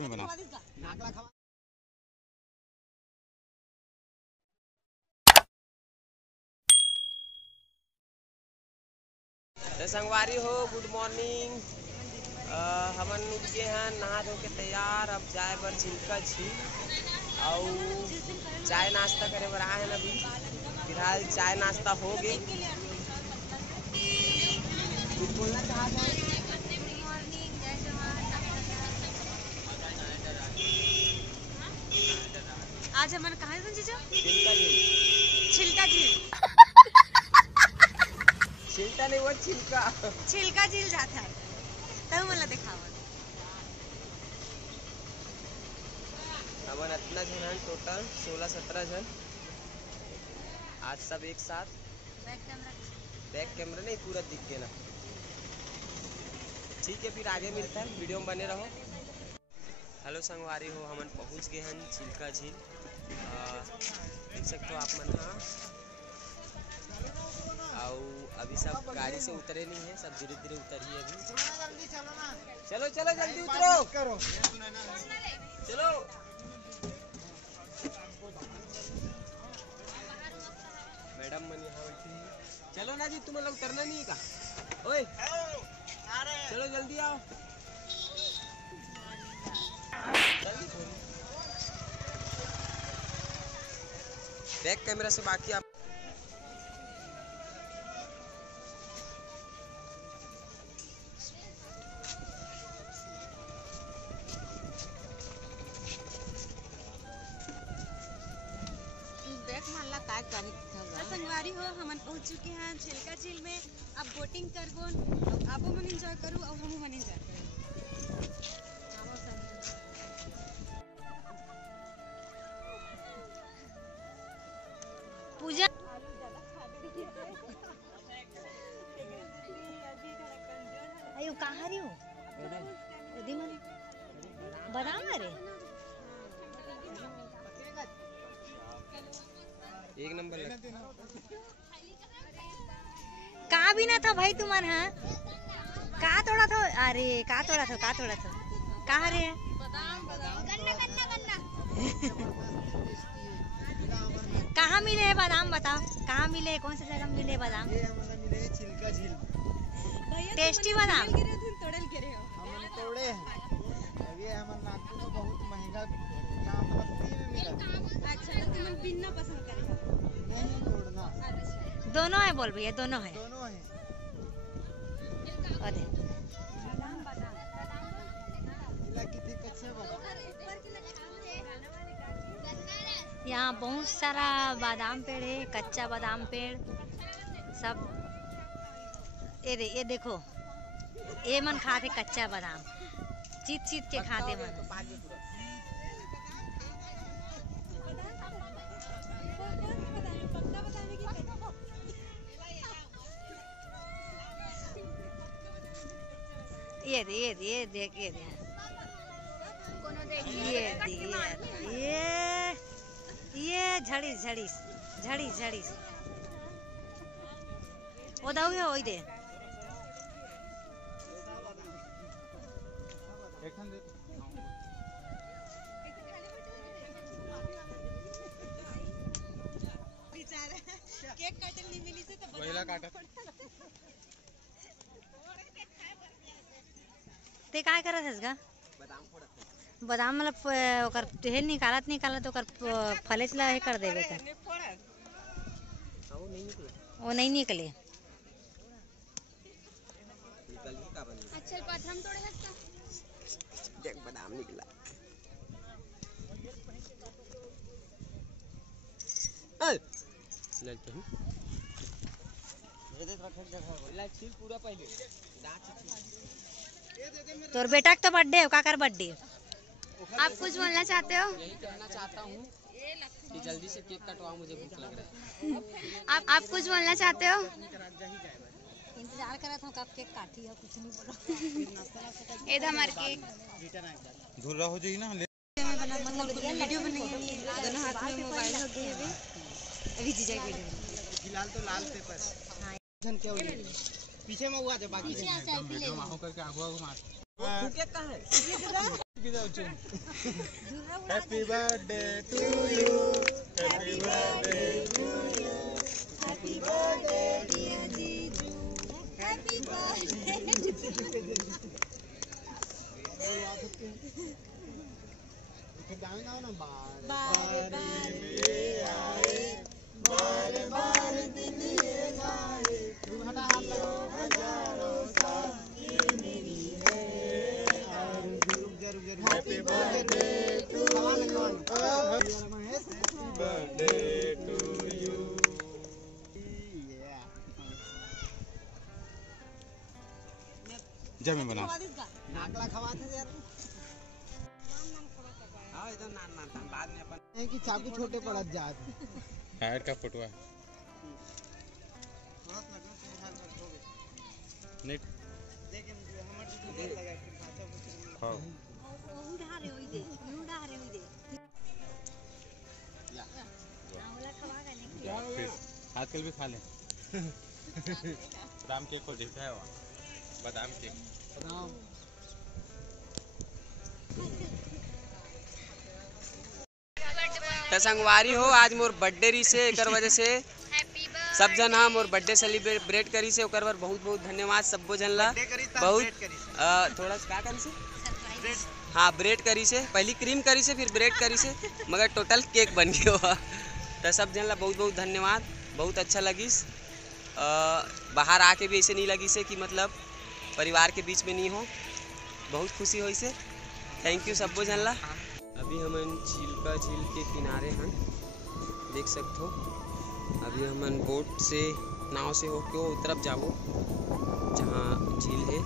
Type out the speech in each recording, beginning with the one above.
में बना। संगवारी हो, गुड मॉर्निंग। हमन उठ के हैं, नहा धो के तैयार। अब जाए बर चिल्का झील और चाय नाश्ता करे बर आए हैं। अभी फिलहाल चाय नाश्ता हो गए। बोलना चाहते हैं आज हमन कहाँ हैं जीजा? चिल्का झील। छिलका झील। छिलका नहीं, वो छिलका। छिलका झील जाता है तब मला दिखावा। हमन इतना जन हैं, टोटल 16-17 जन। आज सब एक साथ। बैक कैमरा नहीं, पूरा दिख गया ना। ठीक है, फिर आगे मिलता है, वीडियो में बने रहो। हेलो संगवारी हो, हमन पहुंच गए हैं चिल्का झील। देख सकते हो आप मन। हाँ, और अभी सब गाड़ी से उतरे नहीं है, सब धीरे धीरे उतरिए। अभी चलो चलो जल्दी उतरो। चलो मैडम मन यहाँ बैठी है। चलो ना जी, तुम्हें लोग उतरना नहीं है का? ओए चलो जल्दी आओ। जल्दी थोड़ी। बैक कैमरा से बाकी आप संगवारी हो, हमन पहुंच चुके हैं छिलका झील में। अब बोटिंग करबो, अब मन एंजॉय करू और हम मन एंजॉय करू। पूजा अयो कहाँ रही हो? उदी मन बादाम रे एक नंबर लग। कहाँ भी ना था भाई तुम्हारे? हाँ कहाँ तोड़ा था? अरे कहाँ तोड़ा था? कहाँ रे? कहाँ मिले है बादाम? बताओ कहाँ मिले, कौन सी जगह मिले बादाम? मिले चिल्का झील। टेस्टी बादाम हमने तोड़े हैं। अभी हमन नागपुर में बहुत महंगा यहाँ सस्ती में मिला। अच्छा, तो तुम बिनना पसंद करे? नहीं तोड़ना। दोनों है बोल भैया, दोनों है। दोनों है। अरे कितने कच्चे बादाम। यहाँ बहुत सारा बादाम पेड़ है, कच्चा बादाम पेड़ सब। ये देखो, ये मन खाते कच्चा बादाम, चीत चीत के खाते मन। ये देख ये झड़ी ओ दाऊ है ओई दे। केक काटल नहीं मिली से तो पहिला काटा। ते काय करत हैस गा? बादाम मतलब ओकर ढेर निकालत ओकर फलेच ला हे कर देबे का? वो नहीं निकले। अच्छा हम तोड़े हस्ता देख बादाम निकला। लेते हैं पूरा पहले। तोर बेटा का तो बर्थडे है, काकर बर्थडे? आप कुछ बोलना चाहते हो? यही कहना चाहता हूँ कि जल्दी से केक कटवाओ, मुझे भूख लग रहा है। आप कुछ बोलना चाहते हो? इंतजार कर रहा था कब केक काटी है, कुछ नहीं बोला। ये हमारे केक धुर्रा हो जाएगी ना। वीडियो बनाइए, दोनों हाथ में मोबाइल हो गए अभी जीजा वीडियो। फिलहाल तो लाल पेपर। हाँ। क्या पीछे में हुआ थे बाकी पीछे आ सेल्फी ले लो। फूके का है happy birthday to you, happy birthday to you, happy birthday dear जीजू, हैप्पी बर्थडे। गाना गाओ ना। बार बार बार बार दिन ये आए, तुम हटा हाथ लगाओ, हजारों साल ये मेरी है आरज़ू। Happy birthday to you, happy birthday to you. जब मैं बना नाकला खवाते यार हाँ एकदम नान बाद में अपन है कि चाकू छोटे पड़त जात। हाइट का फोटो है नहीं हाँ उड़ा रे ओई दे, उड़ा रे ओई दे। नावला खवा गए फिर आजकल भी खा लें बादाम केक को देखा है वहाँ बादाम केक तो संगवारी हो आज मोर बर्थडे रही से एकर वजह से सब जन हम मोर बर्थडे सेलिब्रेट करी से ओकर बर बहुत बहुत धन्यवाद सबो जन ला बहुत थोड़ा सा करी से हाँ ब्रेड करी से पहली क्रीम करी से फिर ब्रेड करी से मगर टोटल केक बन गया हुआ तो सब जन ला बहुत बहुत धन्यवाद बहुत अच्छा लगिस बाहर आके भी ऐसे नहीं लगी से कि मतलब परिवार के बीच में नहीं हो बहुत खुशी हुई से थैंक यू सबो जन ला। अभी हमन झील के किनारे हैं देख सकते हो अभी हमन बोट से नाव से होके वो तरफ जाबो जहाँ झील है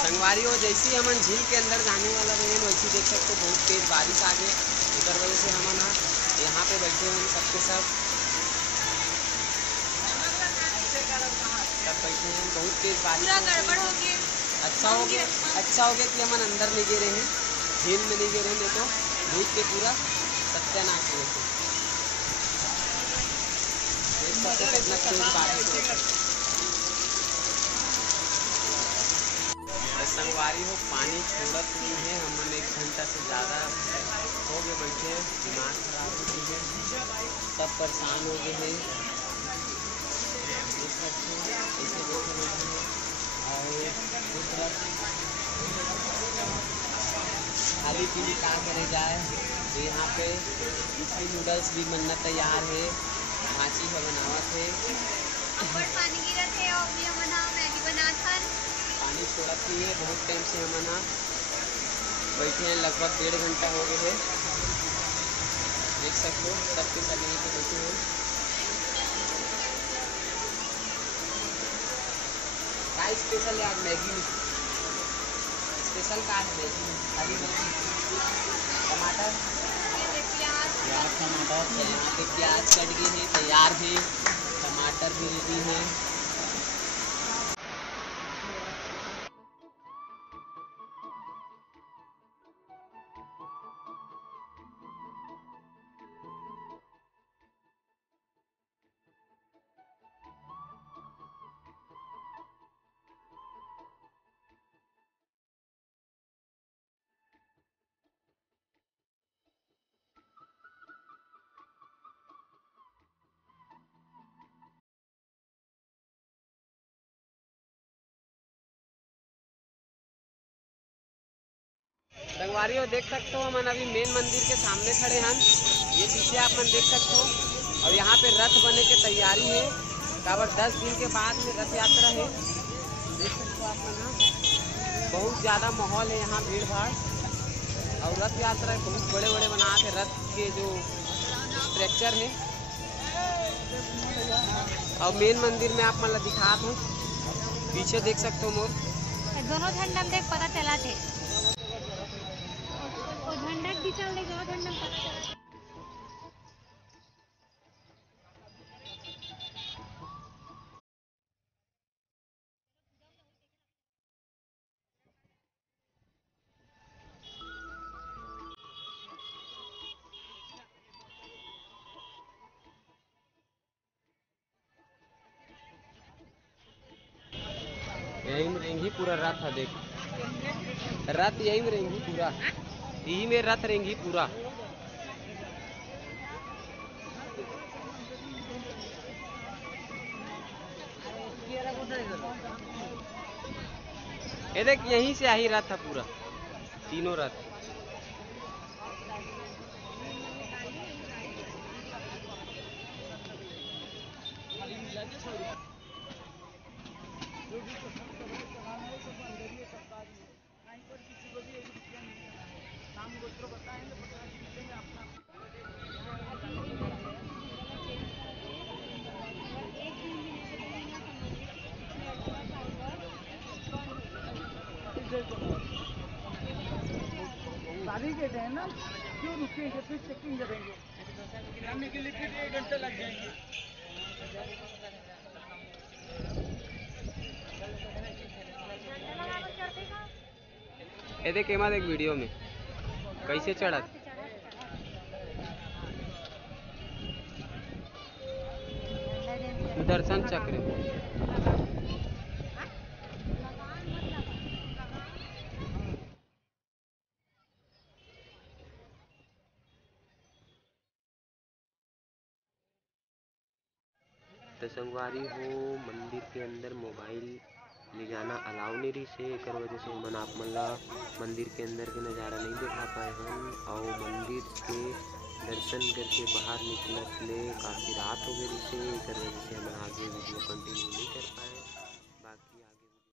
संगवारी हो जैसे ही हमन झील के अंदर जाने वाला रहे वैसे देख सकते हो बहुत तेज बारिश आ गई इधर वजह से हमन यहाँ पे बैठे हैं सबके सब बैठे हैं बहुत तेज बारिश गड़बड़ हो गई। अच्छा हो गया कि हमन अंदर नहीं गिरे हैं झील में नहीं गिरे नहीं तो भीग के पूरा सत्यानाश हुए थे संगवारी हो पानी छोड़त नहीं है हमन 1 घंटा से ज़्यादा हो गए बैठे हैं दिमाग खराब हो गई है सब परेशान हो गए हैं खाली पीली का करे जाए तो यहाँ पे इसी नूडल्स भी बनना तैयार है भाची का बनावत है पानी गिरा थे और भी हम मैगी बना था पानी छोड़त नहीं है बहुत टाइम से हम बैठे हैं लगभग 1.5 घंटा हो गए है देख सकते हो सबके सब यहीं पे बैठे हैं क्या स्पेशल है आज मैगी स्पेशल का है मैगी खाली टमाटर टमाटर यहाँ पे प्याज कट गए हैं तैयार है टमाटर भी रेडी है संगवारी हो देख सकते हो हम अभी मेन मंदिर के सामने खड़े हैं ये पीछे आप मन देख सकते हो और यहाँ पे रथ बने की तैयारी है काबर 10 दिन के बाद में रथ यात्रा है देख सकते हो आप मन बहुत ज़्यादा माहौल है यहाँ भीड़ भाड़ और रथ यात्रा बहुत बड़े बड़े बना के रथ के जो स्ट्रक्चर है और मेन मंदिर में आप मतलब दिखा हूँ पीछे देख सकते हो मोर दोनों झंडा में देख पता चला थे झंडा भी चल रही दोनों झंडा पता चला यही में रेंगी पूरा रात है देख रात यही में रेंगी पूरा यही में रात रेंगी पूरा। ये देख यहीं से आई रात था पूरा तीनों रात। गाड़ी के हैं ना क्यों रुकेंगे फिर चेकिंग करेंगे गिराने के लिए फिर 1 घंटा लग जाएंगे। ये देख एमा देख वीडियो में कैसे चढ़ा दर्शन चक्र। तो संगवारी हो मंदिर के अंदर मोबाइल ले जाना अलाउ नहीं रही से एक वजह से मन आप मन ला मंदिर के अंदर के नज़ारा नहीं दिखा पाए हम और मंदिर के दर्शन करके बाहर निकलत ले काफ़ी रात हो गई से एक वजह से हम आगे वीडियो कंटिन्यू नहीं कर पाए।